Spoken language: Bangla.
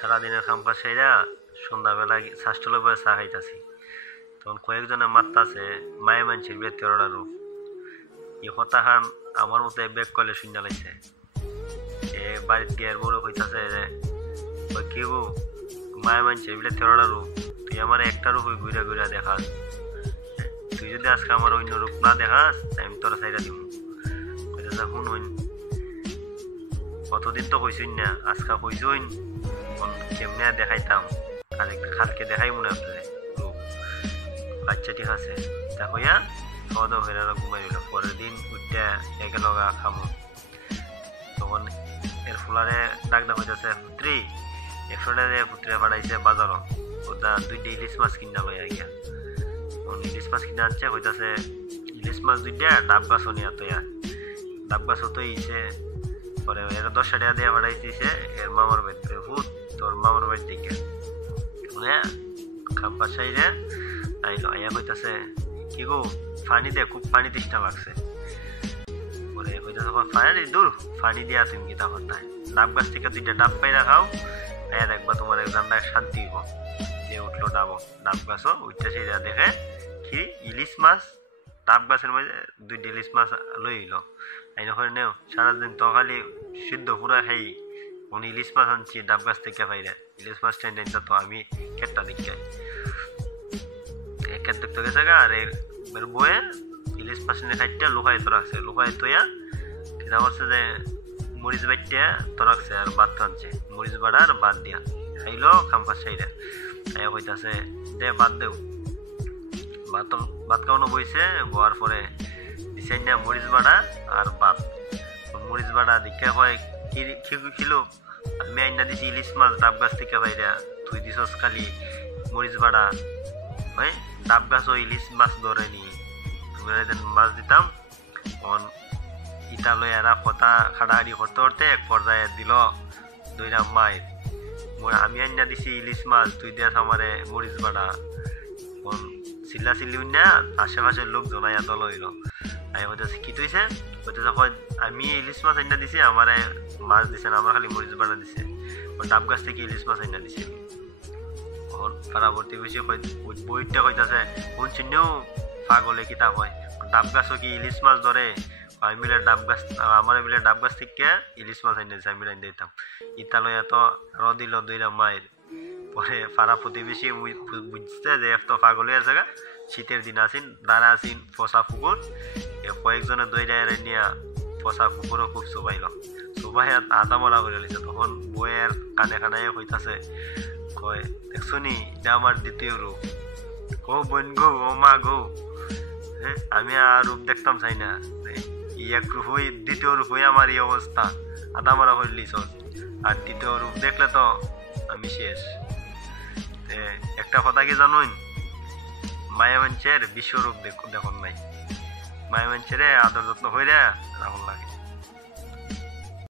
সারাদিনের কাম কাজ সেরা সন্ধ্যাবেলা শ্বাসটলে বয়ে চা খাইতাছি, তখন কয়েকজনে মারতাছে মায়ে মানুষের বেদ তেরোটা রূপ। ই হতাহান আমার মতো বেগ কলে শূন্য লাগছে। এ বাড়িতে গিয়ে বড় কইতাছে যে কি গো মায়ে মানুষের বেদ তেরোটা রূপ, তুই আমার একটা রূপ ঘুরে ঘুরে দেখাস, তুই যদি আজকে আমার অন্য রূপ না দেখাস আমি তোর সাইডা দিব। কইতাছে শুন হইন, কতদিন তো কইসইন না, আজকা কইসইন কেমনে দেখাইতাম, কালকে দেখাই মনে আপনাদের রূপ। আচ্ছা ঠিক আছে, তা হইয়া খাওয়া দাওয়া হয়ে ঘুমাই রইল। পরের দিন উঠতে একে লগা খামো, তখন এর ফুলারে ডাক ডাক হইতেছে পুত্রী 100 টাকা পুত্রে পাঠাইছে বাজারও, ওটা 2টা ইলিশ মাছ কিনা লইয়া গিয়া। ইলিশ মাছ কিনে আনছে, হইতেছে ইলিশ মাছ 2টা ডাব গাছ নিয়ে তৈয়া, ডাব গাছ তো ইছে। পরে এর 10 টাকা দিয়ে পাঠাইছে এর মামার বাড়িতে, ভূত তোর মামার বাড়ি দিকে খাম্পা সাইরে আইলো। আইয়া কইতাছে কি গো পানি দে, খুব পানি তৃষ্ণা লাগছে। পরে কইতাছে পানি দূর পানি দিয়া তুমি কি তখন নাই, ডাব গাছ থেকে 2টা ডাব পাইরা খাও, আয়া দেখবা তোমার জানটা শান্তি হইব। যে উঠলো ডাব গাছও উঠতে সেইটা দেখে কি ইলিশ মাছ ডাব গাছের মধ্যে 2টা ইলিশ মাছ লই এলো। আইন করে নেও সারাদিন তো খালি সিদ্ধ পুরা খাই, ইলিশ মাছ আনছি ডাব গাছ থেকে পাইরে। ইলিশ মাছ টেন তো আমি কেটটা দেখতে কেট দেখতে গেছে গা, আর এর বয়ে ইলিশ মাছ নিয়ে খাইতে লুকাই তো রাখছে, লুকাই তোয়া এটা বলছে যে মরিচ বাইটটা তো রাখছে আর ভাত আনছে, মরিচ বাড়া আর ভাত দিয়া খাইলো খাম্পার সাইডে। আয়া কইতাছে দে ভাত দেও, ভাত খাওয়ানো বইছে, বওয়ার পরে দিছে না মরিচ বাড়া আর ভাত। মরিচ বাড়া দেখে হয় খিলো, আমি আইনা দিছি ইলিশ মাছ ডাব গাছ থেকে বাইরে, তুই দিছস খালি মরিচ বাড়া। ভাই ডাব গাছও ইলিশ মাছ ধরেনি, তুমি মাছ দিতাম। ইটা লই এরা কথা খাড়াহাড়ি করতে করতে এক পর্যায়ে দিল 2টা মায়ের। আমি আইনা দিছি ইলিশ মাছ, তুই দিয়াস আমারে মরিচ বাড়া। চিল্লা চিল্লি না আশেপাশের লোক জনাইয়া দল হইল। আমি হইতেছে কি তুইছে, হইতেছে আমি ইলিশ মাছ আইনা দিছি, আমারে মাছ দিছে না, আমার খালি মরিচ বাড়া দিছে, ডাব গাছ থেকে ইলিশ মাছ আইনা দিছে। পাড়াবর্তী বেশি বইটা কইতাছে শুনছিনেও পাগলে কিতা কয়, ডাব গাছও কি ইলিশ মাছ ধরে? আমি মিলে ডাব গাছ, আমার মিলে ডাব গাছ থেকে ইলিশ মাছ আইনা দিছে, আমি আইনা দিতাম। ইতা লইয়া তো আরো দিল 2টা মায়ের। পরে পাড়া প্রতিবেশী বুঝছে যে এত পাগল হয়ে আছে, শীতের দিন আসিন দাঁড়া আসিন পচা পুকুর, কয়েকজনে 2টা নিয়ে পচা পুকুরও খুব চুবাইল, চুবাই আধা মরা করে লিছে। তখন বইয়ের কানে কানে হইতাছে, কয় দেখছো নি এটা আমার দ্বিতীয় রূপ, ও বোন গো, ও মা গো, হ্যাঁ আমি আর রূপ দেখতাম চাই না, এক রূপ হই দ্বিতীয় রূপ হই আমার এই অবস্থা, আধা মরা হইলিস। আর দ্বিতীয় রূপ দেখলে তো আমি শেষ। একটা কথা কি জানুন, মায়া মানুষের বিশ্বরূপ দেখুন নাই, মায়া মানুষের আদর যত্ন হইলে রাহুল লাগে।